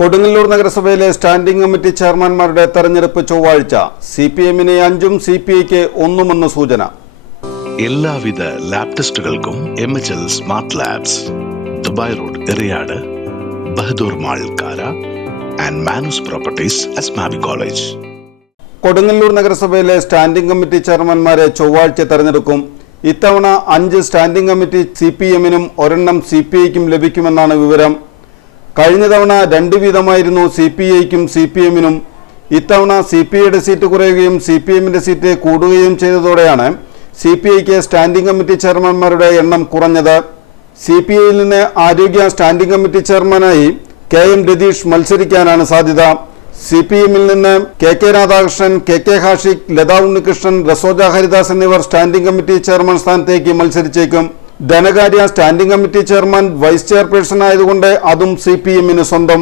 കൊടുങ്ങല്ലൂർ നഗരസഭയിലെ standing committee ചെയർമാൻമാരുടെ തെരഞ്ഞെടുപ്പ് ചൊവ്വാഴ്ച. CPM-ന് 5-ഉം CPI-ക്ക് 1-ഉമെന്ന് സൂചന. എല്ലാവിധ ലാബ് ടെസ്റ്റുകൾക്കും MHL smart labs, Dubai road, Eriyad, Bahadur mall, Kara and Manoos properties, Asmabi college. Kodungallur നഗരസഭയിലെ സ്റ്റാൻഡിംഗ് കമ്മിറ്റി ചെയർമാൻമാരെ ചൊവ്വാഴ്ച തെരഞ്ഞെടുക്കും. ഇത്തവണ 5 സ്റ്റാൻഡിംഗ് കമ്മിറ്റി CPM-നും 1 CPI-ക്കും ലഭിക്കുമെന്നാണ് വിവരം. കഴിഞ്ഞ തവണ 2 വീതമായിരുന്നു CPI-ക്കും CPM-നും. ഇത്തവണ CPI-യുടെ സീറ്റ് കുറയുകയും CPM-ന്റെ സീറ്റ് കൂടുകയും ചെയ്തതോടെയാണ് CPI-ക്ക് സ്റ്റാൻഡിംഗ് കമ്മിറ്റി ചെയർമാൻമാരുടെ എണ്ണം കുറഞ്ഞത്. CPI-യിൽ നിന്ന് ആരോഗ്യ സ്റ്റാൻഡിംഗ് കമ്മിറ്റി ചെയർമാനായി KM രതീഷ് മത്സരിക്കാനാണ് സാധ്യത. CPM-ൽ നിന്ന് KK രാധാകൃഷ്ണൻ, KK ഹാഷിഖ്, ലതാ ഉണ്ണികൃഷ്ണൻ, റസോജ ഹരിദാസ് എന്നിവർ സ്റ്റാൻഡിംഗ് കമ്മിറ്റി ചെയർമാൻ സ്ഥാനത്തേക്ക് മത്സരിച്ചേക്കും. ധനകാര്യ standing committee chairman vice chairperson ആയതുകൊണ്ട് അതും CPM-ന് സ്വന്തം.